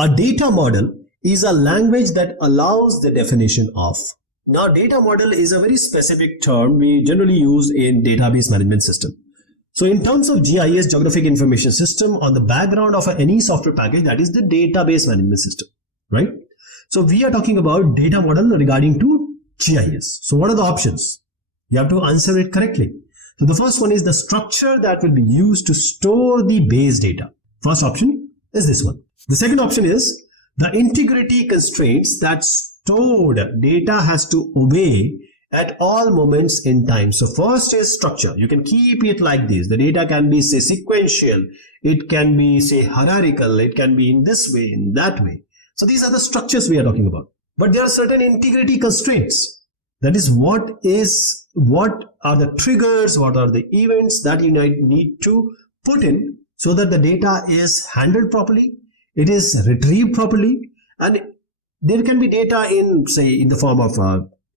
A data model is a language that allows the definition of. Now, data model is a very specific term we generally use in database management system. So in terms of GIS, Geographic Information System, on the background of any software package, that is the database management system, right? So we are talking about data model regarding to GIS. So what are the options? You have to answer it correctly. So the first one is the structure that will be used to store the base data. First option is this one. The second option is the integrity constraints that stored data has to obey at all moments in time. So first is structure. You can keep it like this. The data can be, say, sequential. It can be, say, hierarchical. It can be in this way, in that way. So these are the structures we are talking about. But there are certain integrity constraints. That is, what are the triggers, what are the events that you need to put in so that the data is handled properly, it is retrieved properly, and there can be data in, say, in the form of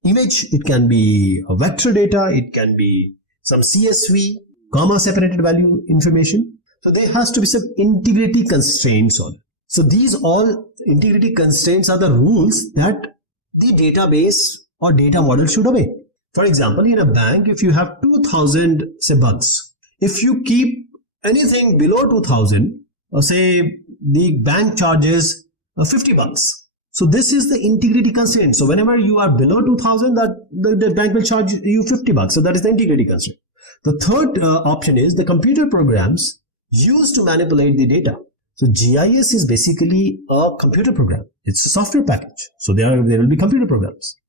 image, it can be a vector data, it can be some CSV, comma separated value information. So there has to be some integrity constraints on it. So these all integrity constraints are the rules that the database or data model should obey. For example, in a bank, if you have 2000 say bucks, if you keep anything below 2000, or say the bank charges 50 bucks. So this is the integrity constraint. So whenever you are below 2000, that the bank will charge you 50 bucks. So that is the integrity constraint. The third option is the computer programs used to manipulate the data. So GIS is basically a computer program. It's a software package. So there will be computer programs.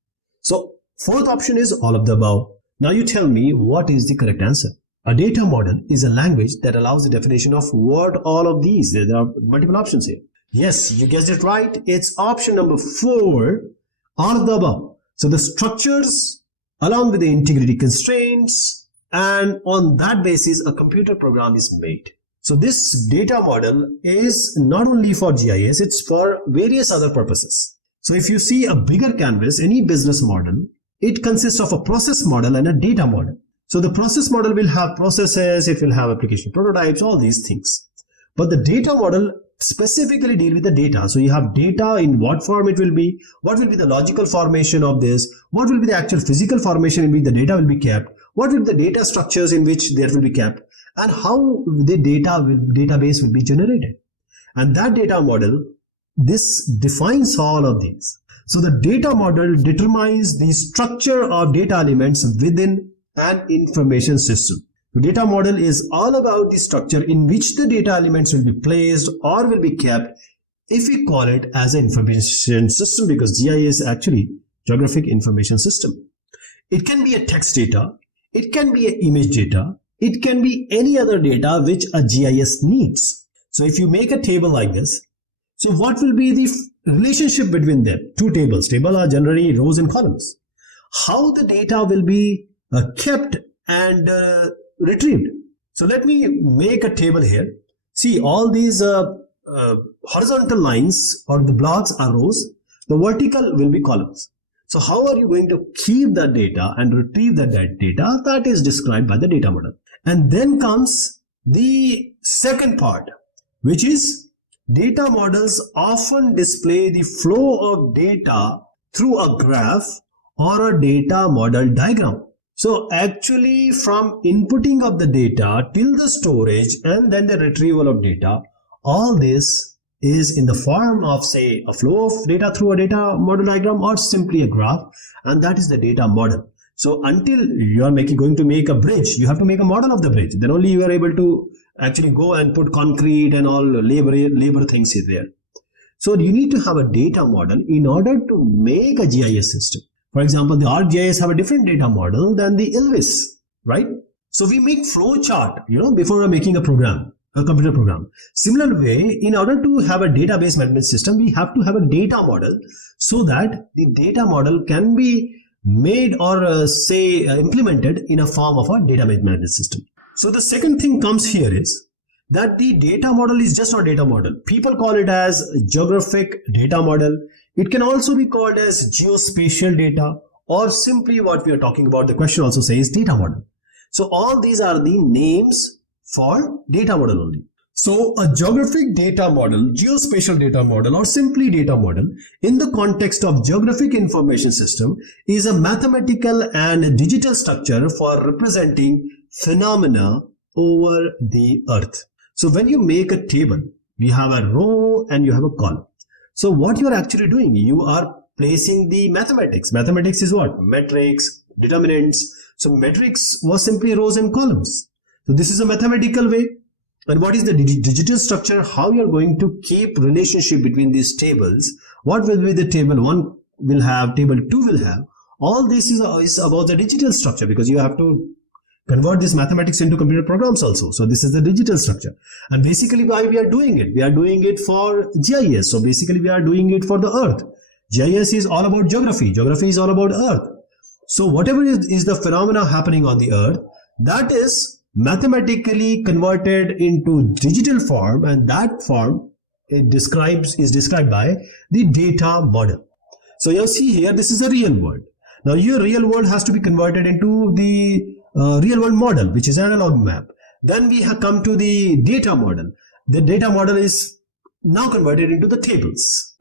So fourth option is all of the above. Now you tell me what is the correct answer. A data model is a language that allows the definition of what all of these. There are multiple options here. Yes, you guessed it right. It's option number 4, all of the above. So the structures along with the integrity constraints, and on that basis, a computer program is made. So this data model is not only for GIS, it's for various other purposes. So if you see a bigger canvas, any business model, it consists of a process model and a data model. So the process model will have processes, it will have application prototypes, all these things. But the data model specifically deal with the data. So you have data, in what form it will be, what will be the logical formation of this, what will be the actual physical formation in which the data will be kept, what will be the data structures in which there will be kept, and how the database will be generated. And that data model, this defines all of these. So the data model determines the structure of data elements within an information system. The data model is all about the structure in which the data elements will be placed or will be kept, if we call it as an information system, because GIS is actually Geographic Information System. It can be a text data, it can be an image data, it can be any other data which a GIS needs. So if you make a table like this, so what will be the relationship between them? Two tables. Tables are generally rows and columns. How the data will be kept and retrieved. So let me make a table here. See, all these horizontal lines or the blocks are rows. The vertical will be columns. So how are you going to keep that data and retrieve that data? That is described by the data model. And then comes the second part, which is data models often display the flow of data through a graph or a data model diagram. So actually, from inputting of the data till the storage and then the retrieval of data, all this is in the form of, say, a flow of data through a data model diagram or simply a graph, and that is the data model. So until you are going to make a bridge, you have to make a model of the bridge. Then only you are able to actually go and put concrete and all labor things in there. So you need to have a data model in order to make a GIS system. For example, the ArcGIS have a different data model than the ILVIS, right? So we make flow chart, before making a program, a computer program. Similar way, in order to have a database management system, we have to have a data model so that the data model can be made or implemented in a form of a database management system. So the second thing comes here is that the data model is just not a data model. People call it as geographic data model. It can also be called as geospatial data, or simply what we are talking about. The question also says data model. So all these are the names for data model only. So a geographic data model, geospatial data model, or simply data model in the context of geographic information system is a mathematical and digital structure for representing phenomena over the earth. So when you make a table, you have a row and you have a column. So what you are actually doing, you are placing the mathematics. Mathematics is what? Metrics, determinants. So metrics was simply rows and columns. So this is a mathematical way. And what is the digital structure? How you are going to keep relationship between these tables? What will be the table 1 will have, table 2 will have? All this is about the digital structure, because you have to convert this mathematics into computer programs also. So this is the digital structure. And basically why we are doing it? We are doing it for GIS. So basically we are doing it for the earth. GIS is all about geography. Geography is all about earth. So whatever is the phenomena happening on the earth, that is mathematically converted into digital form, and that form is described by the data model. So you see here, this is a real world. Now your real world has to be converted into the real world model, which is an analog map. Then we have come to the data model. The data model is now converted into the tables.